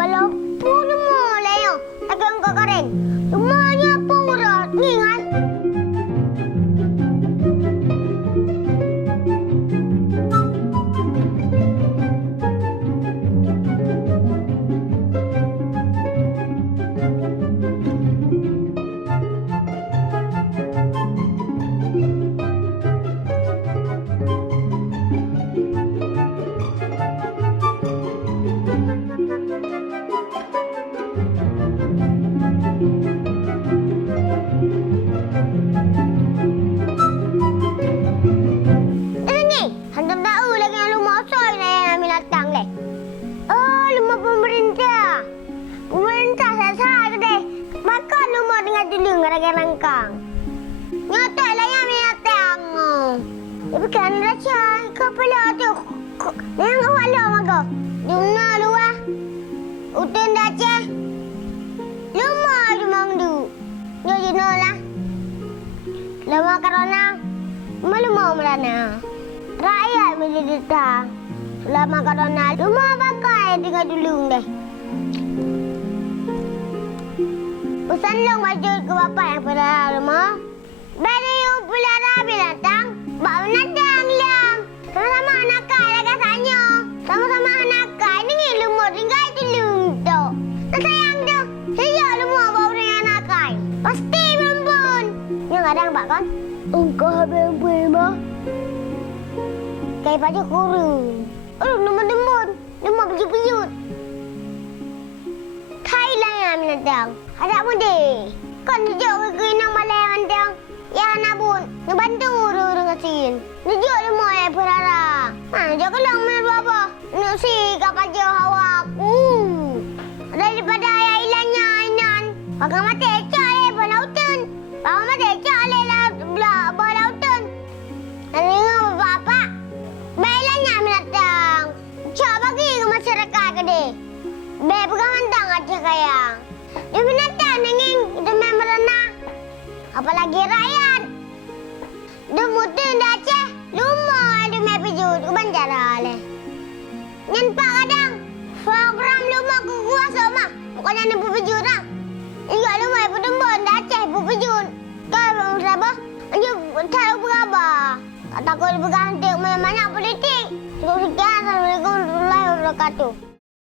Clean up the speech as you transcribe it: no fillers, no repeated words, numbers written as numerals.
Kalau puno mo, Leo, agang kakarin. Lumanya pura, ngingan. Rangkang. Nyata lah yang minatang. Tapi kan raja kepala tu. Yang awal mago. Dumna luah. Uten dace. Lumang du. Jadi nolah. Lama karena malumau merana. Rakyat menderita. Lama karena lumah pakai dengan dulung deh. Pesan long baju ke bapa yang pada rumah. Beri yung pulara binatang. Bawa nadang lang. Sama-sama anak kaya katanya. Sama-sama anak kaya. Ini lumot tinggal itu lumto. Sayang tu. Saya lumot bawa dengan anak kaya. Pasti bembun. Yang ada yang bakal. Engkau bembun mah. Kayak baju kurung. Lumut-lumut. Lumut bejut-bejut. Thailand yang binatang. Ada muda. Kan tunjuk ke inang balai mandang. Ya nabun. Ngebantu urus ngasin. Tunjuk semua yang berara. Tunjuk kelang mana bapa. Nuk si kapal jauh hawa. Daripada ayah ilangnya inan. Pakai mata ecak le berlautan. Pakai mata ecak le berlautan. Dan dengar bapa. Bailanya menatang. Cak bagi ke masyarakat ke dia. Baik pegang mandang aja kayang. Dia binatang nenging kita main berenang. Apalagi rakyat. Dia mutun dah ceh. Lumah dia main pijut ke banjara le. Nyempak kadang. Program lumah ke kuasa mah. Bukannya ada pijut lah. Ingat lumah ibu dembon dah ceh pijut. Kalau berapa? Dia tahu berapa. Tak takut bergantung mana-mana politik. Cukup sekian. Assalamualaikum warahmatullahi wabarakatuh.